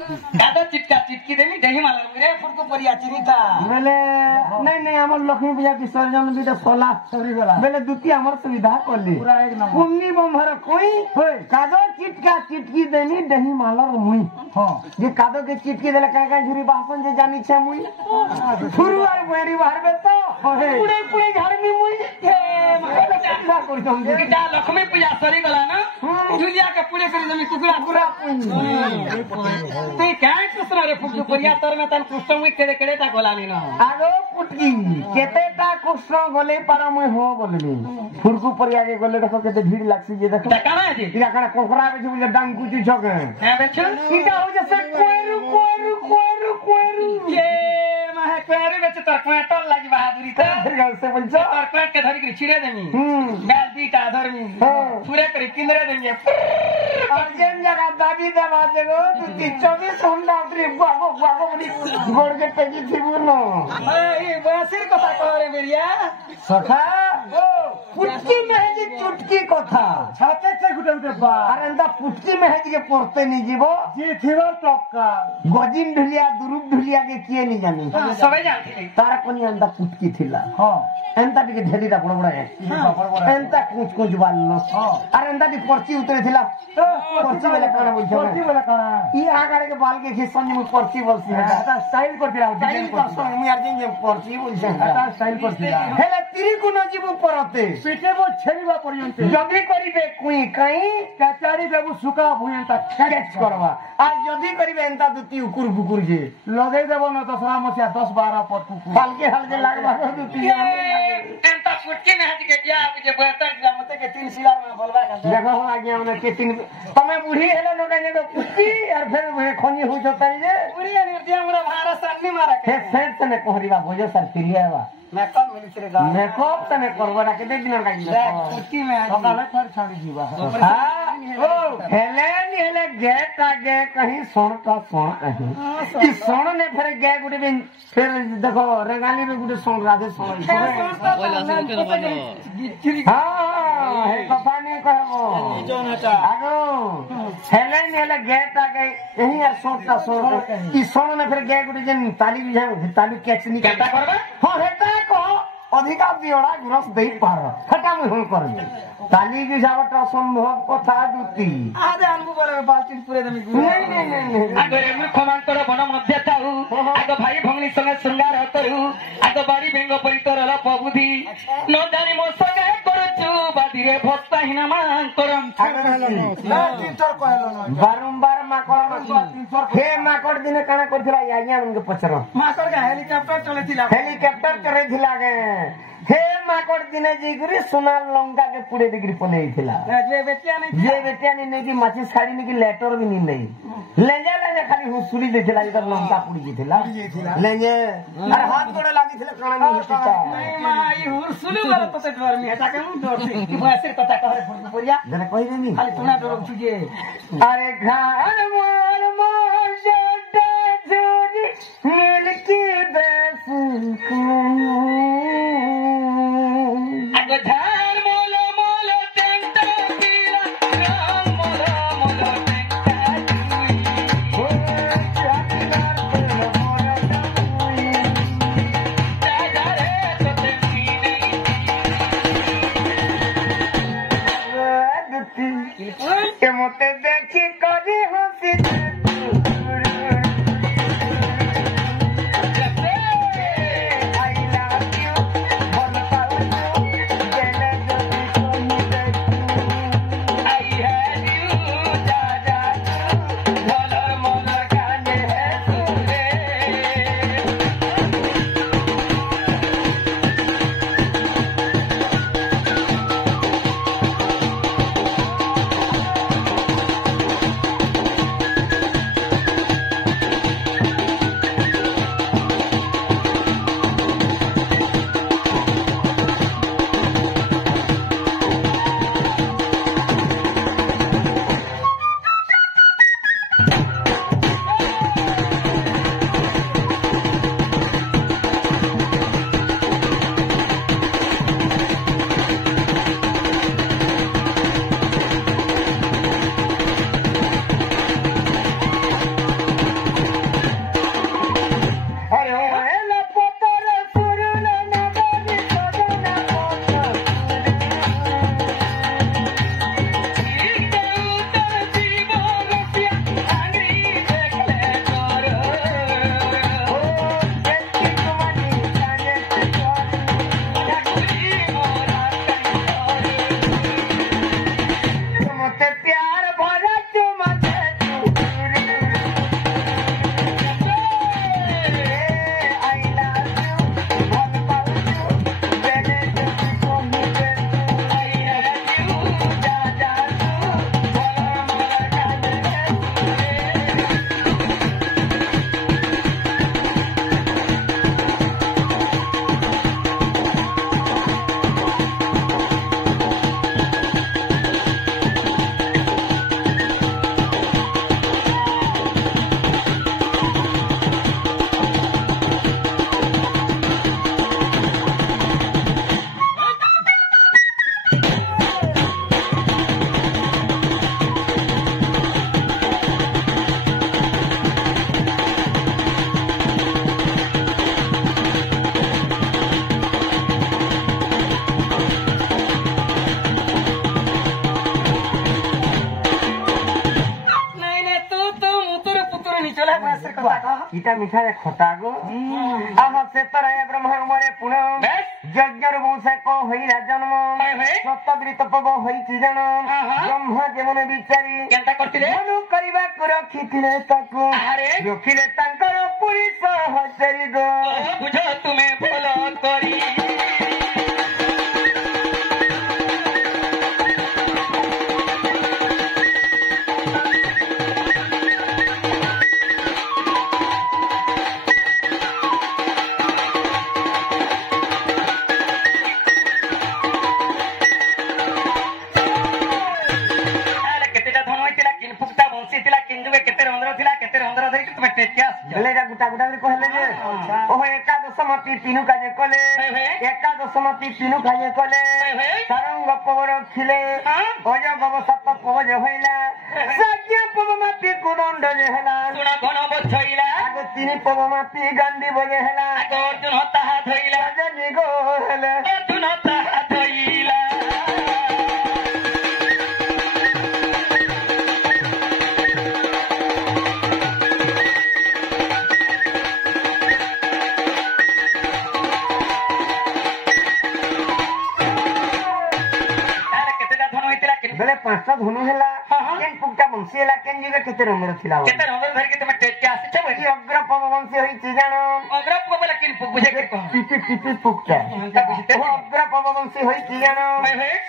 कादो चिटका चिटकी देमी दही माला रे फुरको परिया चिनी था बेले नहीं नहीं हमर लक्ष्मी पूजा विसर्जन भी तो सोला सरी गला बेले दुती हमर सुविधा करली पूरा एक नंबर कुन्नी बमहर कोई होय कादो चिटका चिटकी देमी दही माला मुई हां जे कादो के चिटकी देले का झुरी बासन जे जानी छे मुई फुरु आर बेरी बाहर तो पुड़े पुड़े झाड़ में मुई हे माला चिटका कर दम किटा लक्ष्मी पूजा सरी गला ना दुनिया के पुड़े कर देमी टुकड़ा पूरा ते काय कसरा रे फुरको परिया तर में तन कृष्ण मुई केड़े केड़े ता गोलानी ना आगो पुटकी केतेटा कृष्ण गले पर मैं हो बोलबी फुरकु परिया के गले देखो केते भीड़ लागसी जे देखो काना जे इरा कना कोकरा बे जे डांग कुची छके हे बेचो इटा हो जैसे कोरू ये माहे कोरू बेच तर क्वेंटल लागी बहादुरी था फिर गल से बंचो और क्वेंट के धरी के छिड़े देमी गाल दीटा धरमी पूरे करे किंदरे देमी अर्जेंट जगह दाबी देवा देगो तू 24 घंटा उतरी बागो बनी गोड़ के पेजी थीबु न ए बसिर कथा करे बेरिया सखा ओ पुटकी मेहदी चुटकी कथा छाते से गुटे बा अरेंदा पुटकी मेहदी के पड़ते नहीं जीवो जी थीवर टपका गजिन ढुलिया दुरुप ढुलिया के किए नहीं जानी सबे जानती तारा कोनी अंदा पुटकी थिला हां एंता टिके ढेलीरा बड़ है एंता कुछ बालनो अरे एंता दी पर्ची उतरे थिला पर्ची वाला काना बोल पर्ची वाला काना ई आगारे के बाल के खिसन में पर्ची बोलसी है ता स्टाइल कर दिला स्टाइल कर संग में अर्जिन जे पर्ची बोलसे ता स्टाइल कर दिला हेले तिरी को न जीवो परते पेटे वो छेरीबा पर्यंत जदी करिबे कुई काई कचाड़ी देबु सुका भुयंता कैच करवा आ जदी करिबे एंता दुती उकुर बुकुर जे लगे देबो न दसरा मसिया 10 12 पट कुकुर हल्के लागबा दुती एंता फुटकी में हाथ के दिया जे बहतर दिला मते के 3 सिलार में बोलबा देखो हो आगे हमने के 3 तमे बुढ़ी हेलो नोटा ने तो पुटकी और फिर खनी हो जतई जे बुढ़ी ने दिया हमरा भारत सरनी मारा के सेट से ने कहरीबा भोजे सर फिरियावा मेकअप मिलते रे गा मेकअप तने करबा के दिन का फुटकी में सकाले पर छाड़ी जीवा हां ओ हेले गेट आगे कहीं सोन का सोन कहीं ई सोन ने फिर गे गुडे बिन फिर देखो रेगाली में गुडे सोन राधे सोन हां हे कफानी कहबो आगो हेले गेट आगे यही यार सोन का सोन ई सोन ने फिर गे गुडे जन ताली बिझा ताली कैच नहीं करता करबा हां हेता को अधिकार दियोड़ा ग्रस देई पार फटा मुई हुन कर ताली की जावट असंभव कथा दुती आदे अनबु बोले बाल्टीन पूरे दमी नहीं आगे मूर्ख मान तोर बन मध्य ताऊ आगे भाई भंगनी संगे श्रृंगार हतरु आगे बारी बेंग परितर ल पबुधी न जानी मो संगे करछु बादिरे भक्ता हिना मान करम ना तीतर कहलो न बारंबार माकड़ हे माकड़ दिने काना करथिला यागिया मन के पचर माकड़ का हेलीकॉप्टर चलेथिला हेलीकॉप्टर करे थिला गे हे माकड़ दिने जिगरी सोनार लंका के पुड़े डिग्री पले थिला जे बेटिया नहीं कि माचिस खाड़ी नहीं कि लेटर भी नहीं लेजे खाली हुसुली देथिला इधर लंका पुड़ी थिला लेजे अरे हाथ गोड़े लागी थिला काना नहीं होता नहीं माई हुसुली वाला तो से डर में हटा के मु डर से कि ऐसे पता करे फुट परिया जरा कहि देनी खाली तुना डर छुजे अरे घान मोर जोटा जोरी मिलकी बस को आगे झार मोलो मोलो टेंटा पीला राम मोलो मोलो टेंटा जुई हो चाकर पे मोरा जुई दादा रे तो तेरी नहीं दुती के मोते देखी करी हंसी चला मास्टर कथा कह इटा मिठा रे खटा गो आह से तरय ब्रह्म उमरे पुण यज्ञर वंश को होइला जन्म सप्तद्रि तपव होइछि जन ब्रह्म जेमन विचारी केनता करथिले मनु करिबा को रखिथिले ताकू अरे रखिले तांकर पुरी सहचरी गो बुझो तुमे भूल करी तीनू काजे कले एकादशमती तीनू काजे कले सारंग पवर खिले अज गव सत पवज होइला सज्ञ पवमाती कुदंड जे हेला सुना घन बछइला आगे तीन पवमाती गांडी बजे हेला आगे अर्जुन ताहा धइला जे निगो हेले अर्जुन ताहा धइला बेले पांचटा धनु हेला केन पुक्टा बंसी हेला केन जीवे केते रंगर थिला केते रंगर धर के तुम टेक के आसी छ ई अग्र पव बंसी होई छि जानो अग्र पव बोला किन पुक बुझे के कह टिपि टिपि पुक्टा ओ अग्र पव बंसी होई छि जानो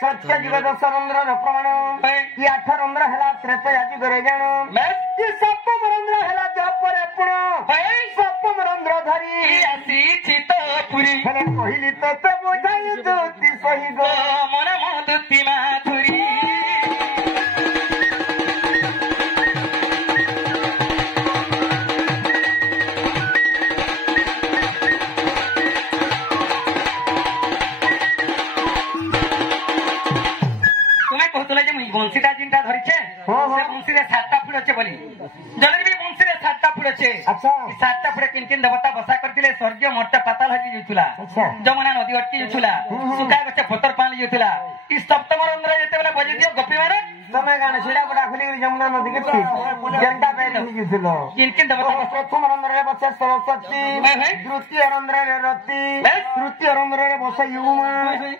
सत्य जीव दश रंगर र प्रमाण ई आठ रंगर हेला त्रेत याति करे जानो ई सप्तम रंगर हेला जपरे पुण सप्तम रंगर धरी ई आसी छि तो पुरी हेले कहिली तो ते बुझाई ज्योति सही गो मन मधुति माधुरी बंशीटा जिनटा धरिछे से बंशी रे सातटा फुल अच्छे बोली जने भी बंशी रे सातटा फुल अच्छे अच्छा सातटा फुल किन किन देवता बसा करथिले स्वर्ग मोटा पाताल हजी जुथुला अच्छा जमुना नदी अटकी जुथुला सुका गछ पत्थर पानी जुथुला ई सप्तम रंध्र जेते बेला बजि दियो गोपी मारे समय गाने छिड़ा गोटा खुली जमुना नदी के ठीक जनता बेल ही जुथुलो किन किन देवता प्रथम रंध्र रे बसे सरस्वती द्वितीय रंध्र रे रति तृतीय रंध्र रे बसे युमा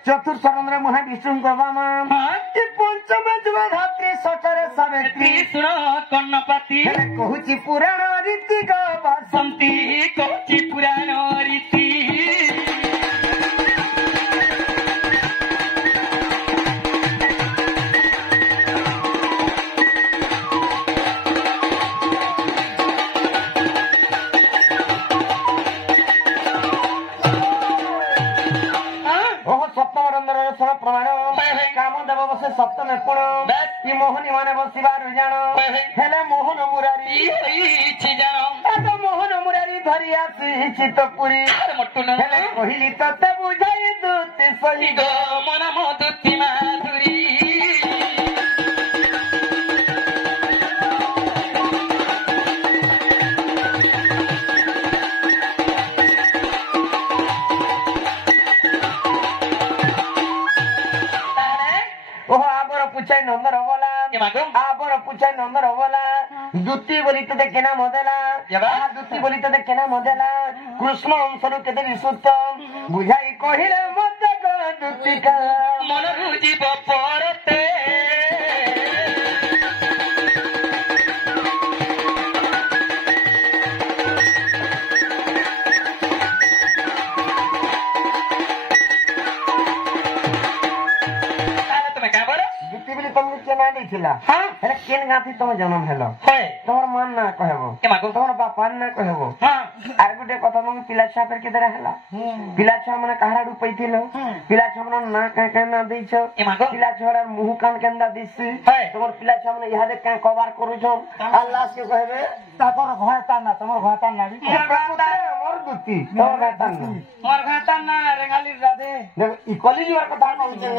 चतुर्थ रंध्र महाविष्णु गवामा ई पंचम जुवा धात्री सचरे सावित्री कृष्ण कर्णपति कहूची पुराण रीति को बसंती कहूची पुराण रीति प्रमाण काम देव बसे सप्तम पुण ई मोहनी माने बसिबार जान हेले मोहन मुरारी जान मोहन मुरारी धरी आसी चितपुरी हेले कहिली तते बुझाई दूती सही गो मन मधुति माधुरी पूछाई नंदर होला आबर पूछाई नंदर होला दुती बोली तो केना मदेला दुती बोली तो केना मदेला कृष्ण अंशरु केते विशुद्ध बुझाई कहिले मते को दुती का मन बुझिब परते थिला हेले केन गाथि तुम जन्म हेलो तोर मान ना कहबो के मागो तोर बापा ना कहबो आर गुटे कथा मग पिला छा पर के दरा हेला पिला छा माने कहारा डु पैथिलो पिला छा माने ना का ना दैछ के मागो पिला छरा मुह कान केंदा दिसी तोर पिला छा माने इहादे का कवर करू छ अल्लाह के कहबे ताकर घाता ना तोर घाता ना मोर दुती तोर घाता ना मोर घाता ना रेगाली राधे देख इक्वली जीवर कथा कहू छे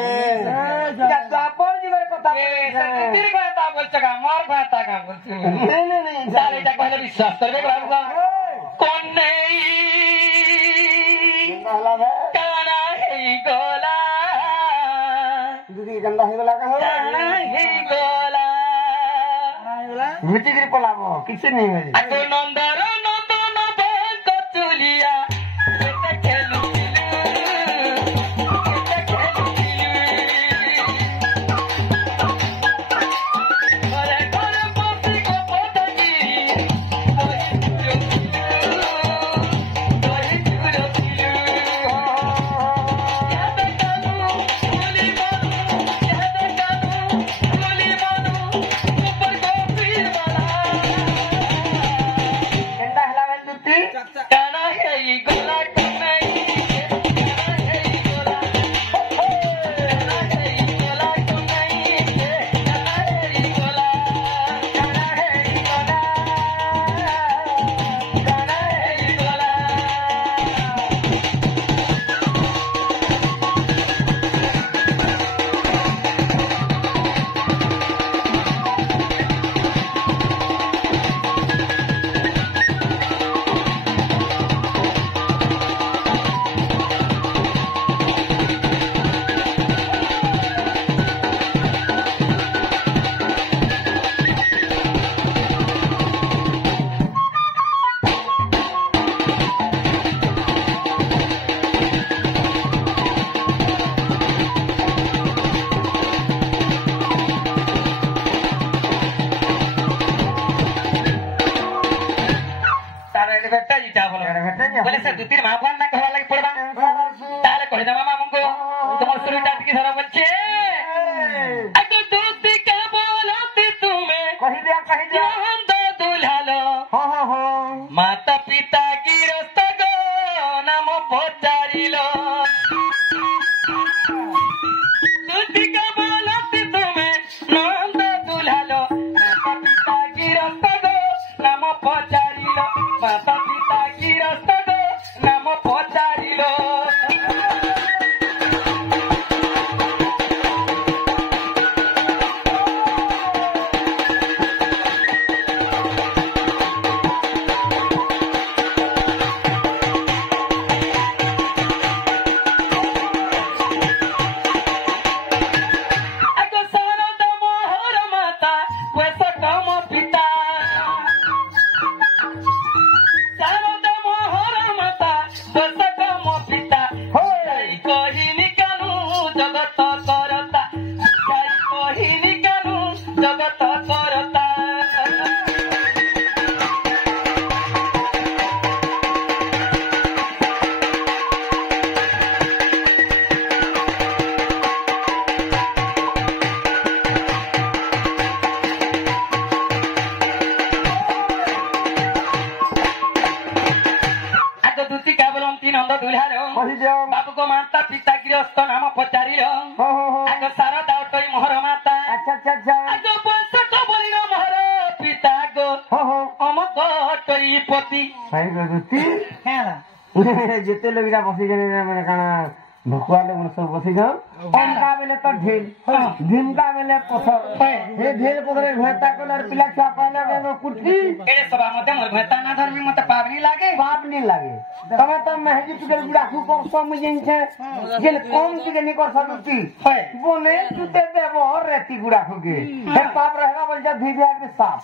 या दापर जीवर कथा तेरी घाता बोल चका मोर घाता का बोल नहीं सारे जा पहले विश्वास करबे बाबू कौन नहीं काना है गोला दूधी गंदा है गोला का काना है गोला ଘୁଚିକିରି ପଲାବ କିଛି ନେଇ ମିଳେ ଆଗ ନନ୍ଦର ନନ୍ଦନ ବାଙ୍କ ଚୁଲିଆ କେତେ ଖେଲୁଥିଲୁ କେତେ ଖେଲୁଥିଲୁ ଘରେ ଘରେ ବସି ଗପତଗିରି ଦହି ଚୁରଥିଲୁ କେତେ କାନୁ ଗୁଲି ମାନୁ କେତେ କାନୁ ଗୁଲି ମାନୁ ଉପର ଗୋପୀବାଲା କେନ୍ତା ହେଲା ବେଲେ ଦୁତି କାଣା ହେଇ ଗଲା କନାଇ କାଣା ହେଇ ଗଲା କାଣା ହେଇ ଗଲା କନାଇ କାଣା ହେଇ ଗଲା କାଣା ହେଇଗଲା କାଣା ହେଇ ଗଲା ତାର ଏଠି ଭେଟା ଜିଟା ଭଲ ବୋଲେ ସେ ଦୁତିର ମହାପାନ ନା କହିବା ଲାଗି ପଡବା ତାହେଲେ କହିଦେବା ମାମୁଙ୍କୁ ତୁମର ସୁରିଟା ଟିକେ ଧର ବলছে ଆଗ ଦୁତି କା ବୋଲତି ତୁମେ କହିଦିଅ ନନ୍ଦ ଦୁଲ୍ହାଲ ହଁ ହଁ ହଁ ମାତା ପିତା ଗିରସ୍ତ ଗো ନାମ ପଚାରିଲ ଦୁତି କା ବୋଲତି ତୁମେ ନନ୍ଦ ଦୁଲ୍ହାଲ ମାତା ପିତା ଗିରସ୍ତ ଗো ନାମ ପଚାରିଲ ମାତା ପିତା ଗିରସ୍ତ ଗো ନାମ ପଚାରିଲ ଆଗ ଶାରଦ ମୋହର ମାତା ପେଶ ମୋ ପିତା ଶାରଦ ମୋହର ମାତା ପେଶ ମୋ ପିତା ଯାଇ କହିନି କାନୁ ଜଗତ କରତା ଯାଇ କହିନି କାନୁ ଜଗତ କରତା ଆଗ ଦୁତି କାବଲନ୍ତି ନନ୍ଦ ଦୁଲ୍ହାଲ କହିଦିଅ ବାବୁଙ୍କ ମାତା ପିତା ଗୃହସ୍ଥ ନାମ ପଚାରିଲ ହଁ ହଁ ହଁ ଆଗ ଶାରଦା ଅଟଇ ମୋହର ମାତା ଆଚ୍ଛା ଆଚ୍ଛା ଆଚ୍ଛା ଆଗ ବୈଶକ ବଳିର ମୋହର ପିତା ଗো ହଁ ହଁ ଅମକ ଅଟଇ ପତି ଭାଇ ଦୁତି ଯେତେ ଲୋକ ଏଇଟା ବସିଛନ୍ତି ମାନେ କାଣା ଭକୁଆ ଲୋକ ସବୁ ବସିଛନ୍ ଅମକା ବେଲେ ତ ଢେଲ ଝିମକା ବେଲେ ପଥର ହେ ଢେଲ ପଥରେ ଘେତା କଲାର ପିଲା ଛୁଆ ପାଇଲା ବେଲେ କୁଟି ଏଡେ ସଭା ମତେ ମୋର ଭେତା ନା ଧରବି ମତେ ପାବନି ଲାଗେ ବାପ ନି ଲାଗେ ତମେ ତ মেহেদি টুকেল গুড়া খু করছ মুই জিনছে গেল কম টিকে নি করছ দুতি বনে টুতে দেব রেতি গুড়া খুকে হে পাপ রহবা বলছে ভিভি আগে সাপ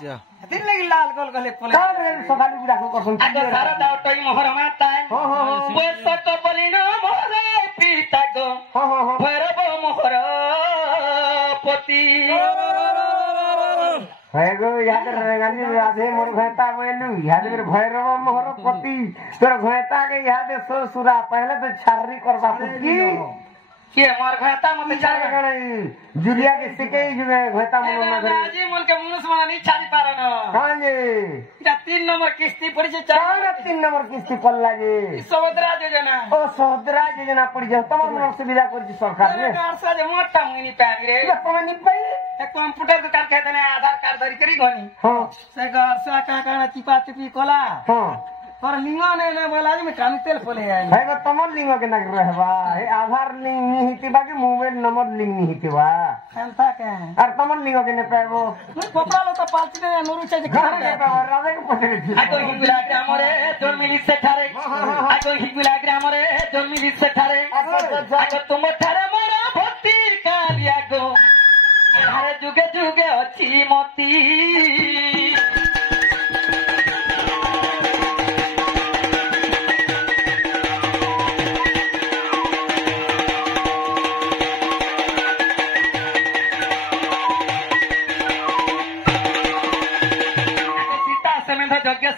দিন লাগি লাল গোল গলে পলে কার রে সকালে গুড়া খু করছ আগ ଶାରଦା ଅଟଇ ମୋହର ମାତା ହଁ ହଁ ହଁ ବୈଶକ ବଳିର ମୋହର ପିତା ଗো ହଁ ହଁ ହଁ ଭୈରବ ମୋହର ପତି হয়ে গো ইয়াদের রেগালি রাধে মোর ঘেতা বইলু ইয়াদের ভৈরব মোহর পতি তোর ঘেতা কে ইয়াদে সসুরা পহলে তো ছাড়রি করবা পুকি କିଏ ମୋର ଭେତା ମତେ চার ଛାଡ গণে জুলিয়া কে শিখেই যুগে ঘেতা মন না করে ଆଜି ମନକେ ମୁନୁଷ ମାନେ ଛାଡି ପାରନ হ্যাঁ জি এটা 3 নম্বর কিস্তি পড়িছে চার 3 নম্বর কিস্তি পড়লা জি সমুদ্রা যোজনা ও সদরা যোজনা পড়ি যাও তোমার মন সুবিধা করছি সরকার রে গাড়সা যে মোটা মুনি প্যারি রে তুমি নি পাই কম্পিউটার দোকান খেতে না আধার কার্ড ধরি করি গনি হ্যাঁ সে গাড়সা কাকা চিপা চিপি কলা হ্যাঁ पर लिंगा ने बोला जी मैं कानी तेल पोले आई भाई बा तमर लिंग के ना रहबा हे आधार लिंक नी हिति बाकी मोबाइल नंबर लिंक नी हिति बा खंता के और तमर लिंग के ने पाबो मैं पोपड़ा लो तो पालती ने नूरू चे घर के पाबो राजा के पछरे थी आगो हिगुला ग्राम रे जन्मिली से ठारे आगो हिगुला ग्राम रे जन्मिली से ठारे आगो तुम ठारे मोरा भक्ति कालिया गो আরে যুগে যুগে অছি মতি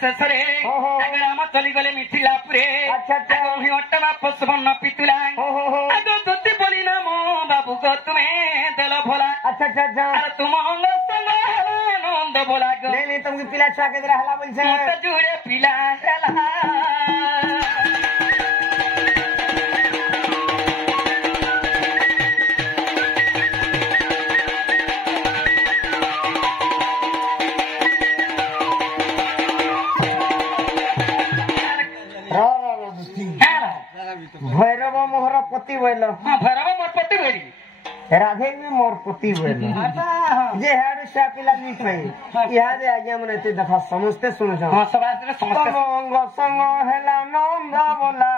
शेषरे राम चली गले मिथिलापुरे अट्टना पशुवन पितुला दुति बोली ना मो बाबू को तुम्हें दिल भोला तुम अंग संग नंद बोला गो नहीं तुमके पिला छुआ के रहला बोल से मत जुड़े पिला रहला भैरव मोहर पति बोल भैरव मोर पति बोली राधे भी मोर पति बोल जे हाडू छुआ पिला नहीं पाई इहादे आज्ञा मन एते देखा समस्ते सुन जा हां समाज समस्त अंग संग हेला नंद बोला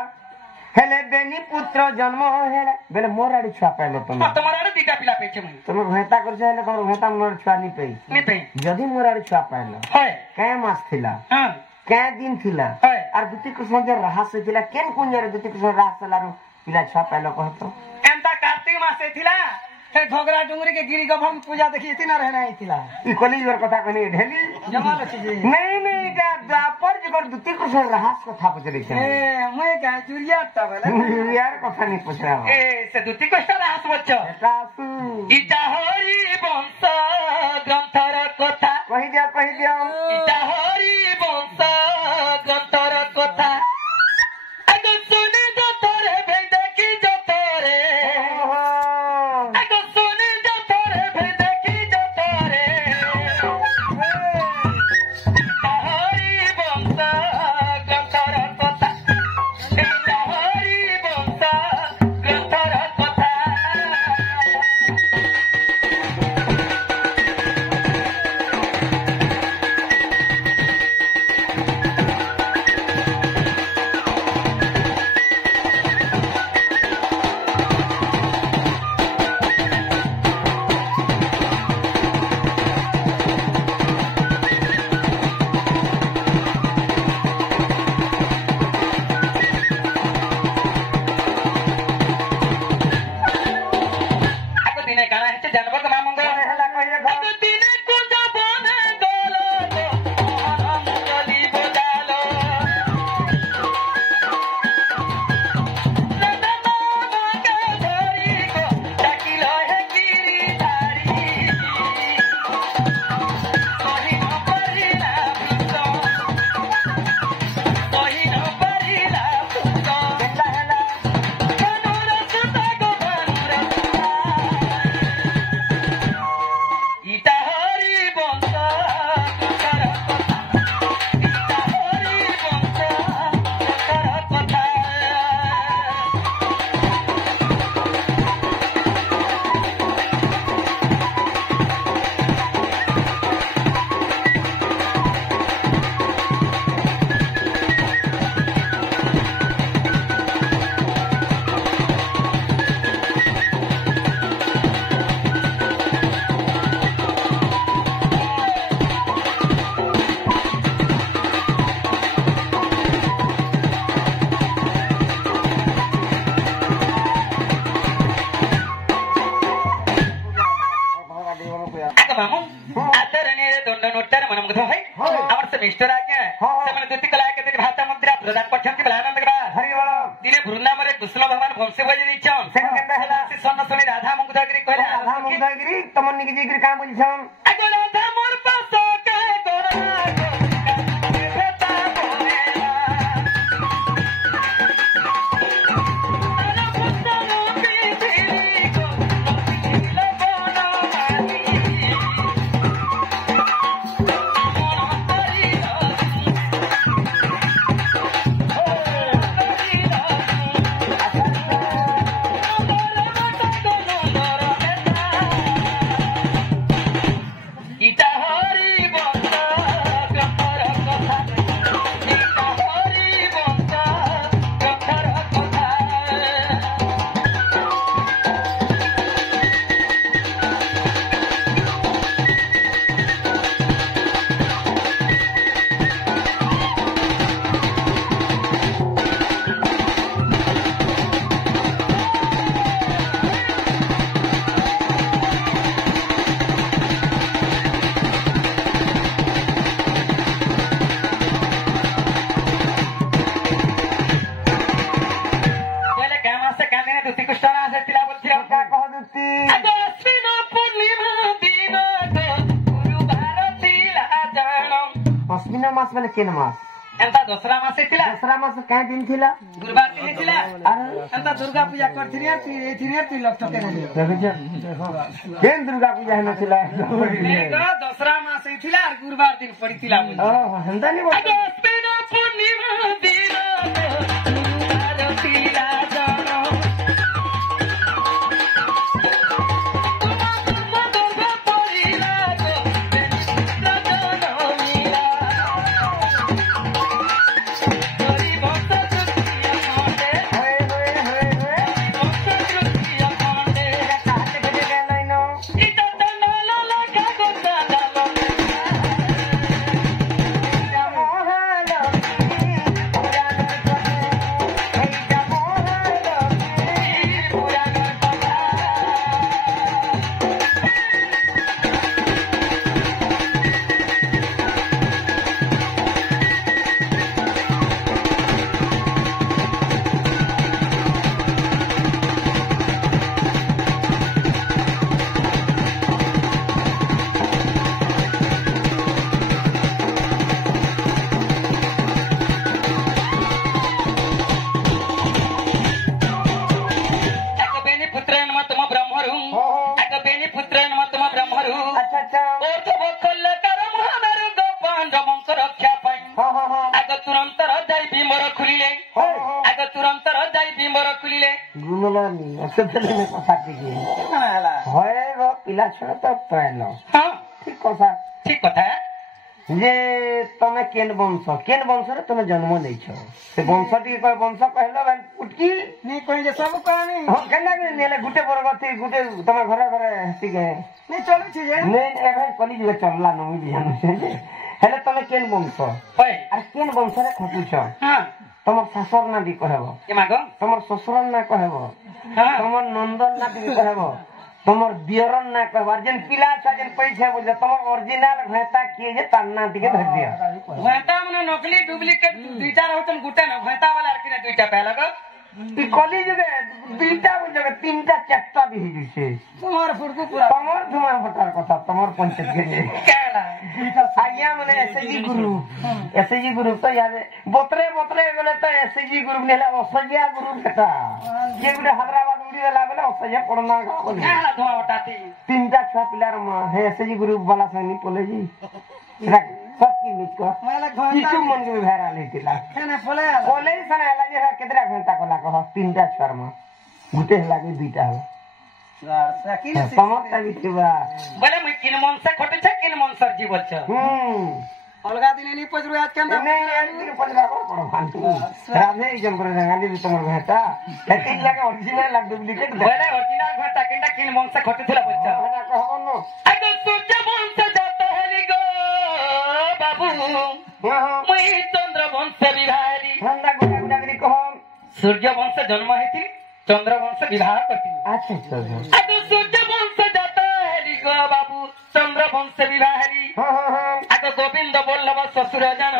हेले बेनी पुत्र जन्म हेला बेले मोर आडी छुआ पाइलो तुम तुम्हारा आडे दीटा पिला पेचे मुई तुम भेता कर हेले कर भेता मोर छुआ नहीं पाई नहीं पाई जदी मोर आडी छुआ पाइलो होय काय मास थिला हां क्या दिन थिला और दुति कृष्ण जे रहस्य थिला केन कोन जे दुति कृष्ण रहस्य लारो पिला छुआ पाइलो कहतो एंता कार्तिक मासे थिला हे घोगरा डुंगरी के गिरी गभम पूजा देखी इतनी ना रहना ही थिला ई कॉलेज वर कथा कने ढेली जमाल अछि जी नहीं का द्वापर जगर दुति कृष्ण रहस्य कथा पचरे छे ए मैं का जुरिया ता बोले यार कथा नहीं पचरा ए से दुति कष्ट रहस बच्चो कासु इटा हरि वंश ग्रंथर कथा कहि दिया इटा हरि वंश ग्रंथर कथा अगो सुनि जो तोरे भेद की जो तोरे अगो सुनि जो तोरे भेद की जो तोरे इटा हरि वंश ग्रंथर कथा इटा हरि वंश ग्रंथर कथा राधा मुग्धागिरी तमन निगिरी का बोली छन राधा मोर पास के Ita मास बेले केन मास एंता दूसरा मास थिला दूसरा मास काहे दिन थिला गुरुवार दिन थिला अरे एंता दुर्गा पूजा करथिनिया ती लोग तो केने देखो केन दुर्गा पूजा है थिला नहीं तो दूसरा मास थिला और गुरुवार दिन पड़ी थिला ओ हंदा नहीं बोल अगो पेना पूर्णिमा दिन गुरुवार थिला जानो पिला छड़ा तो पहलो हां ठीक कथा जे तमे केन वंश रे तमे जन्म नै छ से वंश टी कोइ वंश कहलो बन उटकी नै कोइ जे सब कहानी हो केना के नेले गुटे परगति गुटे तमे घरे घरे हसी के नै चलु छी जे नै एभे कली जे चलला न मी जानु से हेले तमे केन वंश होय अरे केन वंश रे खटु छ हां तमर सासर ना भी कहबो के मागो तमर ससुर ना कहबो हां तमर नंदन ना भी कहबो तमर दियरन ना कहबार जन पिला छ जन पैसा बोल तमर ओरिजिनल भैता के जे तन्ना दिके धर दिया भैता मने नकली डुप्लीकेट दुईटा रहतन गुटा ना भैता वाला किने दुईटा पहला को ती कॉलेज जगह दुईटा बोल जगह तीनटा चारटा भी हिजु छे तमर फुडकु पूरा तमर धुमार फटार कथा तमर पंचायत के केला आज्ञा मने एसजी गुरु तो याद बोतरे गेले तो एसजी गुरु नेला असजिया गुरु बेटा ये गुडे हैदराबाद उडी देला बेले असजिया पड़ना का बोले केला धुमा फटाती तीनटा छुआ पिलार म हे एसजी गुरु वाला सनी बोले जी सबकी निको मला घंटा मन के भेरा लेतिला केना बोले सना हला जे केतरा घंटा कोला कह तीनटा छुआर म गुटे लागे दुईटा हो समझता भी थिबा बोले मैं किन मन से खटे छ किन मन सर जी बोल छ अलगा दिन नहीं पजरु आज केंदा नहीं आज के पजरा पड़ो फालतू राधे जन करे गांधी भी तमर भेटा खेती लागे ओरिजिनल लाग डुप्लीकेट बोले ओरिजिनल भेटा किंदा किन मन से खटे थिला बच्चा बेटा कहबो न अगो सूर्य वंश जाता है गो बाबू मैं चंद्र वंश विहारी ठंडा गुडा करी कहो सूर्य वंश जन्म हेती चंद्र वंश विवाह करती अच्छा अगो सूर्य वंश जाता है गो बाबू चंद्र वंश विवाहरी आगो गोविंद वल्लभ ससुर जन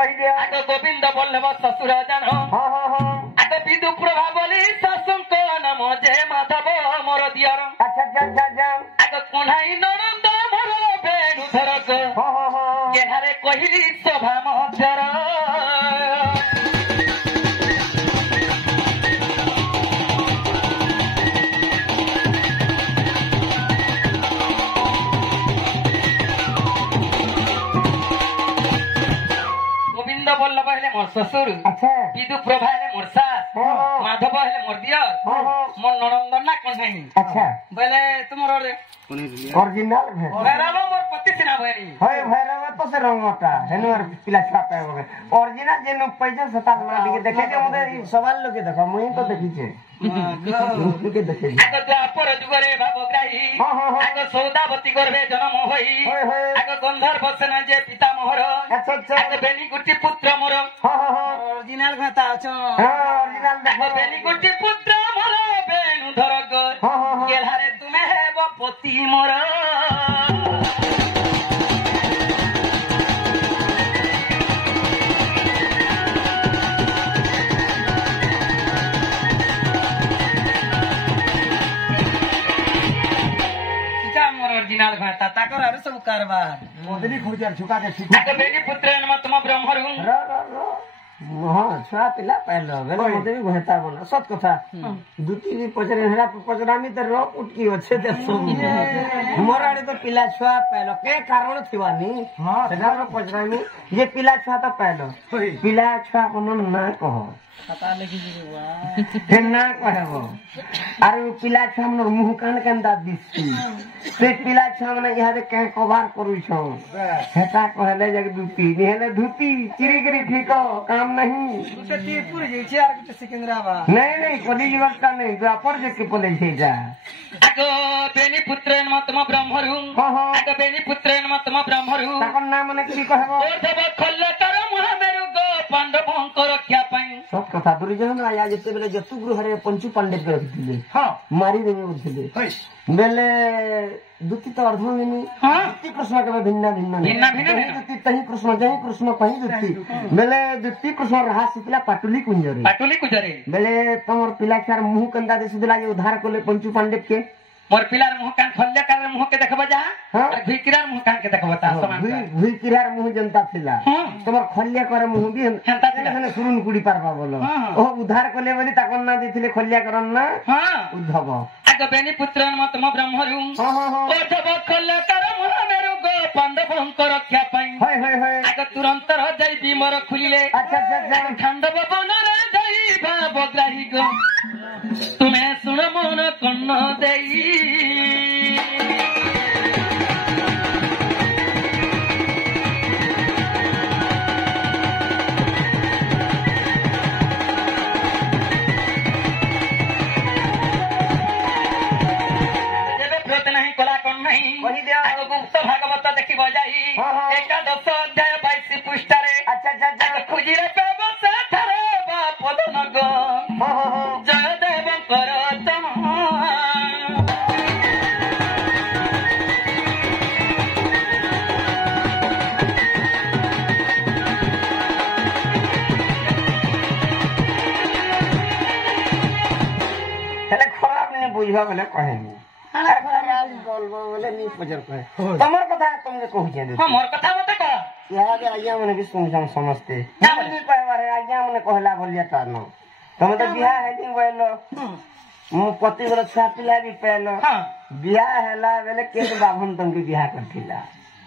कहि आगो गोविंद वल्लभ ससुर जन आगो विदु प्रभा बोली सासुक नाम जे माधव मोर दियर अच्छा आगो कोणाई ननंद मोर बेणुधरक केहारे कहिली सभा महजर वल्लभ हेले मोर ससुर अच्छा विदु प्रभा हेले मोर सास माधव हेले मोर दियर मोर ननंद ना कोन्हाई अच्छा बोले तुमर ओरिजिनल भैरव मोर पति सिना भैरी होय भैरव तो से रंगटा हेनुर पिला छापे होगे ओरिजिनल जेनु पैसा सता ना दिके देखे के मुदे सवाल लोके देखो मुई तो देखि छे के देखे आगो द्वापर जुगरे भावग्राही आगो सौदावती गर्भे जन्म होई आगो गंधर्व सेना जे पिता मोहर अच्छा आगो बेनी गुटी पुत्र मोर ओरिजिनल घता छ ओरिजिनल देखो बेनी गुटी पुत्र मोर बेनु धरग गेलहारे तुमे हेब पति मोर ओरिजिनल घटा ताकर आरो सब कारबार मोदनी खुरजार झुका के आगो बेनी पुत्र न तुम ବ୍ରହ୍ମରୁ ହଁ ଛୁଆ ପିଲା ପାଇଲ ବେଲେ ମତେ ବି ଭେତା ବନା ସତ କଥା ଦୁତି ବି ପଚରେ ହେରା ପଚରାମି ତ ର ଉଟକି ଅଛେ ଦେଶ ମୋର ଆଡେ ତ ପିଲା ଛୁଆ ପାଇଲ କେ କାରଣ ଥିବାନି ସେଟା ତ ପଚରାମି ଯେ ପିଲା ଛୁଆ ତ ପାଇଲ ପିଲା ଛୁଆ କନ ନା କହ ସେ ନା କହିବ ଆରୁ ପିଲା ଛୁଆ ମାନର ମୁହ କାନ କେନ୍ତା ଦିଶି ସେ ପିଲା ଛୁଆ ମାନେ ଇହାଦେ କେ କଭାର କରୁଛନ୍ ସେଟା କହିଲେ ଯେ ଦୁତି ହେଲେ ଧୁତି ଚିରିକିରି ଠିକ କାମ नहीं नहीं कली जीवता नहीं तो अपर जे के पले छे जा आगो बेनी पुत्रेन मतम ब्रह्मरु आगो बेनी पुत्रेन मतम ब्रह्मरु ताकर नाम माने की कहबो ओर्धव खल्लकर महामेरु गो पांडवंक रक्षा पई सब कथा दुर्योधन आया जते बेले जतु गृहरे पंचु पांडे के रखिले हां मारी देबे बुझिले बेले दुति तो अर्धमिनी दुति कृष्ण के भिन्न भिन्न दुति तही कृष्ण जही कृष्ण कही दुति बेले दुति कृष्ण रहा सितला पाटुली कुंजरे बेले तमर पिला छार मुह कंदा दे सुदला जे उद्धार कोले पंचु पांडे के मोर पिलार मुह कान खल्लेकर मुह के देखबा जा और भिकिरार मुह कान के देखबा ता समान भिकिरार मुह जनता थिला तमर खल्लेकर मुह भी हंता थिला सुरुन कुडी पारबा बोलो ओ उद्धार कोले बोली ताकन ना देथिले खल्लेकर ना उद्धव आगो बेनी पुत्रन मतम ब्रह्मरु ओर्धव खल्लेकर महामेरु गो पांडवंक रक्षा पई आगो तुरंत र जाई बिमर खुलिले अच्छा खंडव बनरे जाई भावग्राही गो तुम्हें सुन मन कन्न देई आगो गुप्त भागवत देखी बजाई एकादश अध्याय 22 पृष्ठारे अच्छा खुजिरे पेब सेठारे बाप धनग जय देवंकर तम हेले खराब नहीं बुझबा बोले कहेनी तमर कथा तुमने कहूचे मोर कथा मते कह यहाँ आज्ञा मैंने भी सुन समझते कहबारे आज्ञा मैंने कहला बोलिया तान तुम तो बिहा हेली बोलो मु पति गोर छुआ पिला भी पेलो बिहा हैला बेले केस बाभन तुमके बिहा करथिला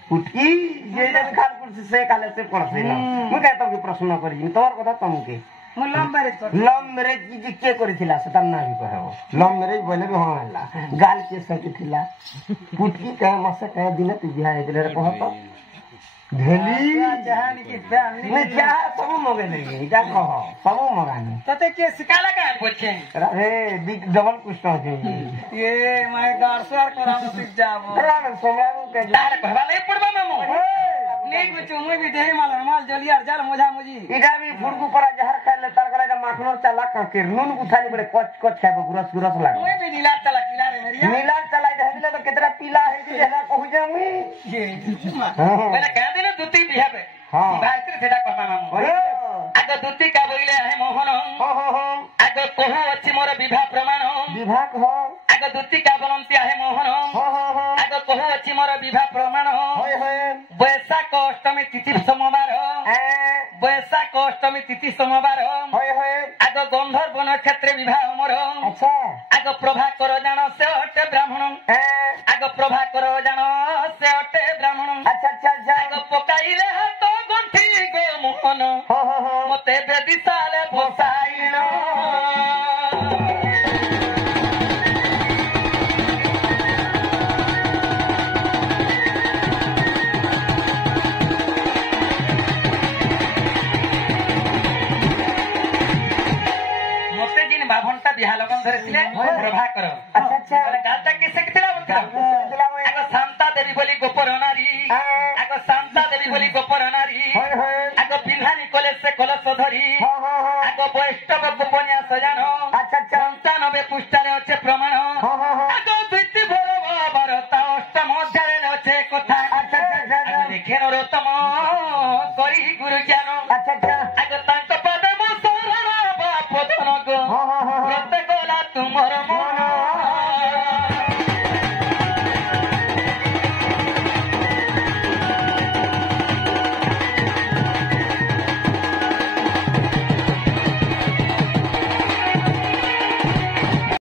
उठी जे जे खालपुर से काले से पड़थिला मु कहतो कि प्रश्न करी तोर कथा तुमके लव मैरेज की के करथिला से तन्ना भी कहबो लव मैरेज बोले भी हां हला गाल के सकी थिला पुटकी कह मसे कह दिन तू बिहा हेले रे कहतो भेली जहानी की फैमिली में क्या सब मगे नहीं क्या कह सब मगानी तते के सिकाला का बोलछे अरे बिग डबल कुछ तो है ये मैं गारसर कराम सिक जाबो अरे सोमवार के तार कहबा नहीं पड़बा मामू नहीं कुछ मुई भी देही माल जलियार जाल मोजा मुजी इडा भी फुड़कू परा जहर खा ले तार गला माखनो चला के नून उठानी बड़े कच है गुरस लाग मुई भी नीला चला किला रे मेरिया नीला चला दे तो कितना पीला है कि जला कहू जा मुई ये मैंने कह देना दुती बिहाबे हां भाईस्त्री सेटा कहमा मामू आगो दुती का बोइले है मोहन आगो कहू अछि मोर विवाह प्रमाण विवाह हो आगो दुती का बोलंती है मोहन आगो कहू अछि मोर विवाह प्रमाण बैसाख अष्टमी तिथि सोमवार बैसाख अष्टमी तिथि सोमवार आगो गंधर्व नक्षत्र विवाह मोर अच्छा आगो प्रभाकर जान से अटे ब्राह्मण आगो प्रभाकर जान से अटे ब्राह्मण अच्छा अच्छा आगो पकाइले हाथ गंठी गो मोहन मते बेदी साले बसाइण बाभनटा बिहा लगन धरथिले प्रभाकर अच्छा अच्छा गाता के सकतिला बोलथिला आगो शांता देवी बोली गोपर नारी आगो शांता देवी बोली गोपर नारी आगो बिन्हानी कॉलेज से कलश धरी आगो वैष्णव गोपनिया सजानो अच्छा अच्छा 95 पुष्टा